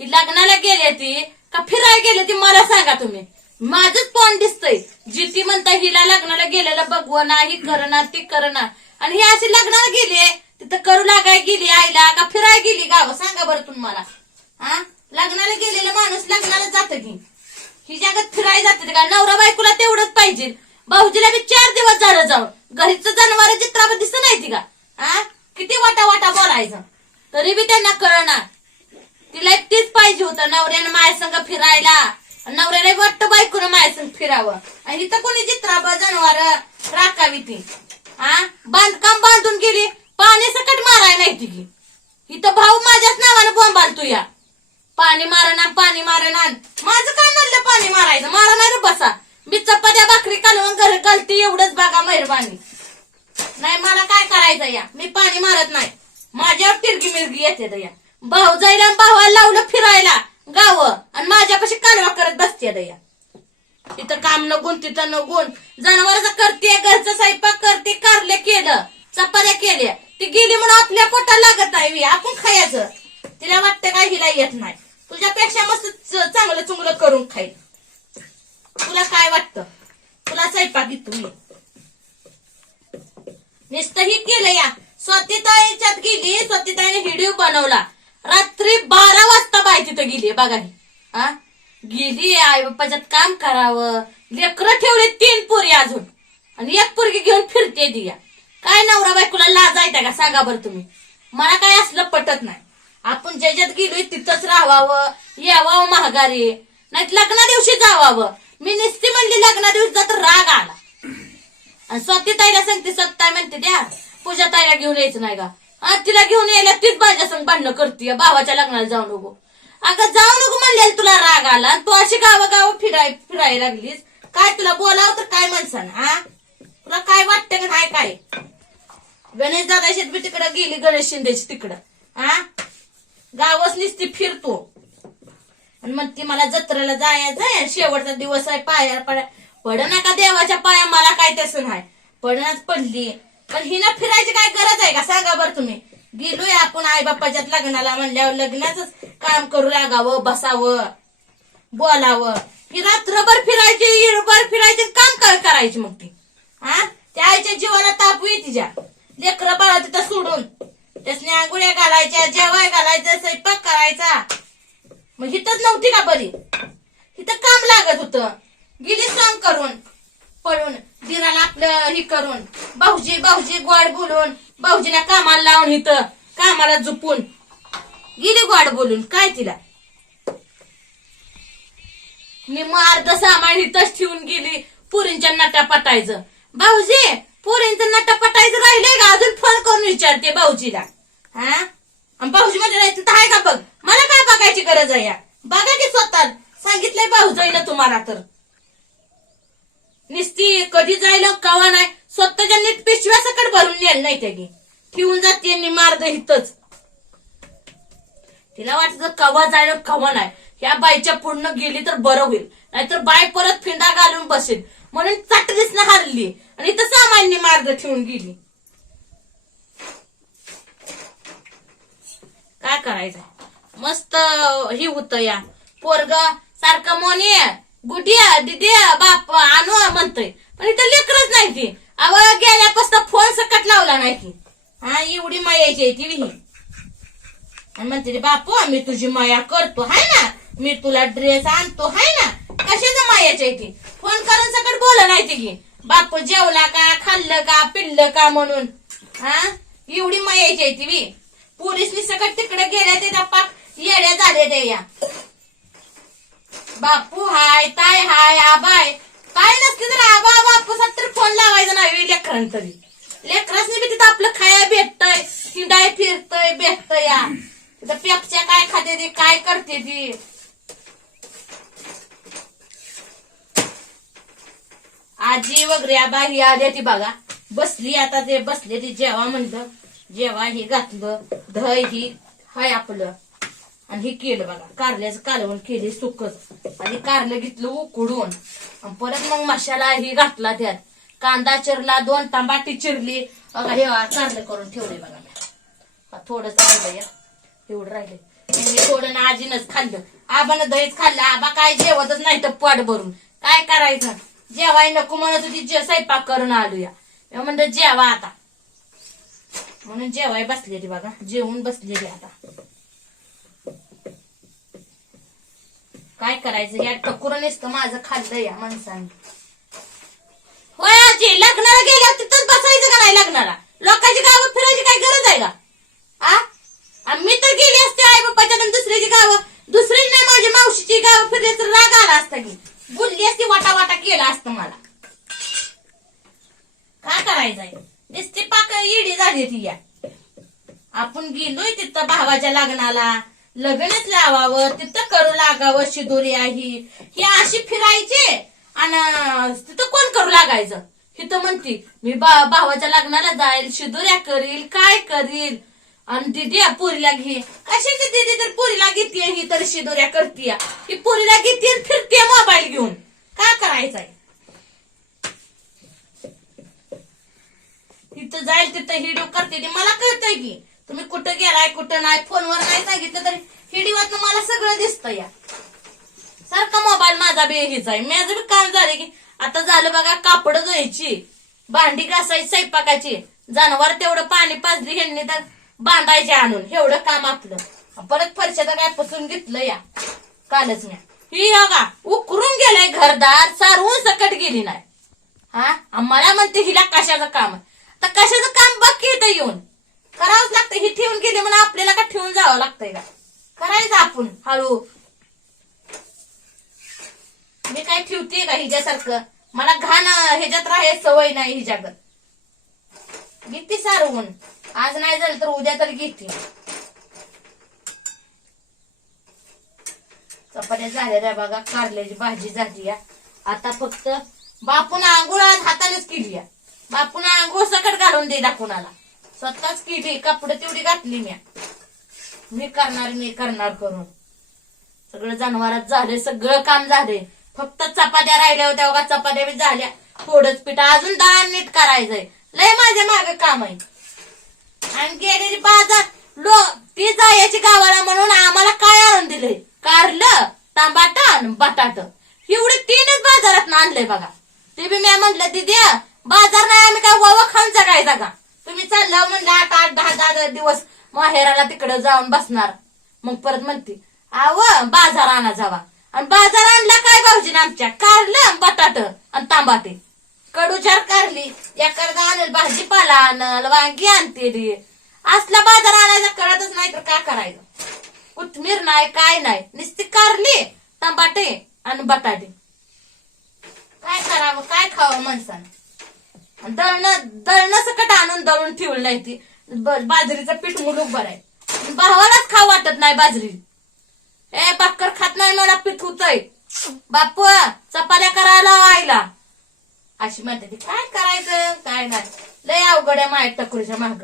ही लग्नाला गेली ती का फिरायला गेले ती मला सांगा तुम्ही. माझंच तोंड दिसतंय. जी ती म्हणता हिला लग्नाला गेलेलं बघवना ही करना ती करणार आणि ही अशी लग्नाला गेली तिथं करू लागाय गेली आईला का फिरायला गेली गाव? सांगा बरं तुम्हाला हा? लग्नाला गेलेला माणूस लग्नाला जातं की. ही जगात फिरायला जाते का? नवरा बायकोला तेवढंच पाहिजे. भाऊजीला मी चार दिवस झालं जाऊन. घरीच जनावर चित्रामध्ये दिसत नाही ती का? हा? किती वाटा वाटा बोलायचं. तरी बी त्यांना कळणार तिला एकटीच पाहिजे होतं नवऱ्यानं माया फिरायला. आणि नवऱ्याला वाटतं बायकोनं माया संग फिरावं. आणि इथं कोणी चित्राबा जनावर राखावी ती. हा बांधकाम बांधून गेली पाणी सकट मारायला नाही की इथं भाऊ माझ्याच नावानं बोंबाल तू या. पाणी मारणा पाणी मारणा माझं काय म्हणलं पाणी मारायचं? मारा नाही बसा. मी चपात्या भाकरी कालवून घर घालते एवढंच बघा मेहरबानी. नाही मला काय करायचं या? मी पाणी मारत नाही. माझ्यावर तिरगी मिरगी येते या भाऊ जायला भावाला लावलं फिरायला गाव. आणि माझ्यापाशी कालवा करत बसते दया. इथं काम नगून तिथं नगून. जनावरचं करते घरचं स्वयंपाक करते कारले केलं चपात्या केल्या. ती गेली म्हणून आपल्या पोटाला लागत नाही आपण खायचं. तिला वाटतं काय हिला येत नाही. तुझ्यापेक्षा मस्त चांगलं चुंगलं करून खाईल. तुला काय वाटतं? तुला स्वयंपाक येतो नुसतं ही केलं या. स्वतीताईच्यात गेली स्वतीताईने व्हिडिओ बनवला. रात्री बारा वाजता बाय तिथं गेली बघा हा. गेली आई बाप्पाच्यात काम करावं. लेकरं ठेवले तीन पोरी अजून. आणि एक पोरगी घेऊन फिरते दिया. काय नवरा बायकोला लाज आहे का? सांगा बरं तुम्ही. मला काय असलं पटत नाही. आपण ज्याच्यात गेलोय तिथंच राहावं. यावावं महागारी. नाही लग्ना दिवशी जावावं. मी निस्ती म्हणली लग्ना दिवशी तर राग आला. आणि स्वती ताईला सांगते सत्ताय म्हणते द्या पूजा ताईला घेऊन यायचं नाही का? हा तिला घेऊन यायला तीच माझ्या संग भांडणं करते. भावाच्या लग्नाला जाऊ नको. अगं जाऊ नको म्हणले तुला राग आला. आणि तू अशी गावागाव फिराय फिरायला लागलीस. काय तुला बोलावं तर काय माणसानं हा तुला काय वाटतं का नाही काय? गणेश दादा शेतबी तिकडं गेली गणेश शिंदेची तिकडं हा गावच निसती फिरतो. आणि मग ती मला जत्रेला जायचं आहे शेवटचा दिवस आहे पाया पड पड नका देवाच्या पाया मला काय तसं नाही. पडणच पडली. पण हिनं फिरायची काय गरज आहे का? सांगा बरं तुम्ही. गेलोय आपण आई बाप्पाच्यात लग्नाला म्हणल्यावर लग्नाच काम करू लागावं बसावं बोलावं. ही रात्रभर फिरायची इरभर फिरायची काम काय करायची मग ती? हा त्या आईच्या जीवाला ताप होई तिच्या. लेकर बाळा तिथं सोडून. त्यासने आंघोळ्या घालायच्या जेवाय घालायचं स्वयंपाक करायचा. मग हिथंच नव्हती का बरी? हिथं काम लागत होतं. गेली सांग करून पळून. दिराला आपलं हे करून भाऊजी भाऊजी गोड बोलून भाऊजीला कामाला लावून इथं कामाला झुपून. गेली गोड बोलून काय तिला? मी मग अर्ध सामान इथंच ठेवून गेली पुरींच्या नटा पटायचं. भाऊजी पुरींचं नटा पटायचं राहिलंय का? अजून फोन करून विचारते भाऊजीला. हा? भाऊजी म्हणजे नाही तिथं आहे का बघ? मला काय बघायची गरज आहे या? बघा की स्वतः. सांगितलंय भाऊजाईला तुम्हाला तर. निस्ती कधी जायला कवा नाही. स्वतःच्या नीट पिशव्या सकट भरून नेल नाही त्या की ठेवून जाते मार्ग हितच. तिला वाटत कवा जायला कवा नाही. ह्या बाईच्या पूर्ण गेली तर बरं होईल. नाहीतर बाय परत फिंडा घालून बसेल. म्हणून चटरीसनं हरली. आणि इथं सामान्य मार्ग ठेवून गेली. काय करायचं मस्त ही होत या. पोरग सारखं मोनी गुडिया दिदिया बाप आणू म्हणतोय. पण इथं लेकरच नाही ती. अव गेल्यापासून फोन सकट लावला नाही ती. हा एवढी मायाची आहे ती विही आणि म्हणते बापू आम्ही तुझी माया करतो. हाय ना? मी तुला ड्रेस आणतो. हाय ना? कशाचं मायाची आहे ती? फोन करून सकट बोला नाही ती की. बापू जेवला का खाल्लं का पिल्लं का म्हणून? हा? एवढी मायाची आहे ती बी. पोलिसनी सकट तिकडे गेल्या ते पाक येड्या झाल्या ते या. बापू हाय ताय हाय आबाय काय नसते तर आबा बापू तर फोन लावायचा नाही लेकरांनी तरी. लेकरांनी बी तिथं आपलं खाया भेटतय हिंडाय फिरतय भेटतय या. तिथं पेपच्या काय खाते ती काय करते ती. आजी वगैरे आबा ही आली ती बघा. बसली आता ते बसले ती जेव्हा म्हणलं जेव्हा हे घातलं दही ही हाय आपलं. आणि हे केलं बघा कारल्याचं कालवण केली सुकच आणि कारलं घेतलं उकडून. आणि परत मग मशाला ही घातला त्यात. कांदा चिरला दोन तांबाटी चिरली. बघा हे कारलं करून ठेवले बघा मी. थोडस राहिलं या एवढं राहिले मी थोडं ना आजीनच खाल्लं. आबानं दहीच खाल्लं. आबा काय जेवतच नाही तर पोट भरून. काय करायचं? जेवाय नको म्हणत होती जे स्वयंपाक करून आलूया. मी म्हणलं जेवा आता. म्हणून जेवाय बसलेली बघा जेवून बसलेली आता. काय करायचं? या टकुरं नुसतं माझं खाल्लं या माणसाने. होय आजी लग्नाला गेल्या तिथंच बसायचं का नाही लग्नाला? लोकांची गावं फिरायची काय गरज आहे का? आ? मी तर गेली असते आई बाप्पाच्या नंतर दुसऱ्याची गावं. दुसरी नाही माझ्या मावशीची गावं फिरले तर राग आला असता की. बोलली असती वाटा वाटा केला असतं मला. काय करायचंय? नुसती पाक इडी झाली ती या. आपण गेलोय तिथं भावाच्या लग्नाला. लग्नच लावावं तिथं करू लागावं शिदोरी आहे. ही अशी फिरायची आणि तिथं कोण करू लागायचं? हिथं म्हणती मी बा भावाच्या लग्नाला जाईल शिदोऱ्या करील काय करील? आणि दिदी पुरीला घे. कशाची दिदी तर पुरीला घेते ही तर शिदोऱ्या करते ही पुरीला घेते फिरते मोबाईल घेऊन. काय करायचंय? तिथं जाईल तिथं हिडिओ करते ती मला कळतंय की. तुम्ही कुठं गेलाय कुठं नाही फोनवर नाही सांगितलं तरी हिडिओत मला सगळं दिसतं या. सारखा मोबाईल माझा बी हीच आहे. माझं बी काम झालं की आता झालं बघा कापड धुवायची भांडी घासायची स्वयंपाकाची. जनावर तेवढं पाणी पाजली ह्यांनी तर बांधायचे आणून. एवढं काम आपलं. परत फरशा काय पसून घेतलं या. कालच मी. ही हो बघा उकरून गेलाय घरदार सारून सकट गेली नाही. हा? आम्हाला म्हणते हिला कशाचं काम तर कशाचं काम बघ येतं इथं येऊन? करावंच लागतं ही ठेवून गेली म्हणून आपल्याला का ठेवून जावं लागतंय का? करायचं आपण हळू. मी काय ठेवते का हिच्यासारखं? मला घाण ह्याच्यात राहायची सवय नाही हिच्याकडं. घेते सारवून. आज नाही झालं तर उद्या तर घेते. चपात्या झाल्या बघा कारल्याची भाजी झाली आता फक्त बापून आंघोळ आज हातानेच केली बापून आंघोळ सकट घालून दे कुणाला. स्वतःच केली कपडे तेवढी घातली मी मी करणार मी करणार करून. सगळं जनावरात झाले सगळं काम झाले फक्त चपात्या राहिल्या होत्या बघा चपात्या बी झाल्या. थोडंच पिठा अजून दळण नीट करायचंय. लय माझ्या मागे काम आहे. आणि गेलेली बाजार लो ती जायची गावाला म्हणून आम्हाला काय आणून दिले कारलं तांबाटा आणि बटाट. एवढे तीनच बाजारात आणलंय बघा. ते बी मी म्हटलं दिदी बाजार नाही आम्ही काय वावा खाऊन जगायचा का? तुम्ही चाललं म्हणलं आता आठ दहा दहा दहा दिवस माहेराला तिकडे जाऊन बसणार. मग परत म्हणते आव बाजार आणा जावा. आणि बाजार आणला काय भाऊजीने आमच्या? कारलं बटाट आणि तांबाटे. कडूचार कारली एखादा आणेल भाजीपाला आणल वांगी आणते असला बाजार आणायचा कळतच नाही तर काय करायचं? कोथमीर नाही काय नाही. नुसती कारली टमाटे आणि बटाटे. काय करावं काय खावं माणसानं दळण दळणं सकट आणून दळून ठेवलं नाही ती बाजरीचं पीठ मुलूक बरं आहे. भावालाच खाऊ वाटत नाही बाजरी. ए बाकर खात नाही मला पीठ होतय. बापू चपात्या करायला आईला. अशी म्हणते ती काय करायचं? काय नाही. लय अवघड आहे माय टकुरीच्या माग.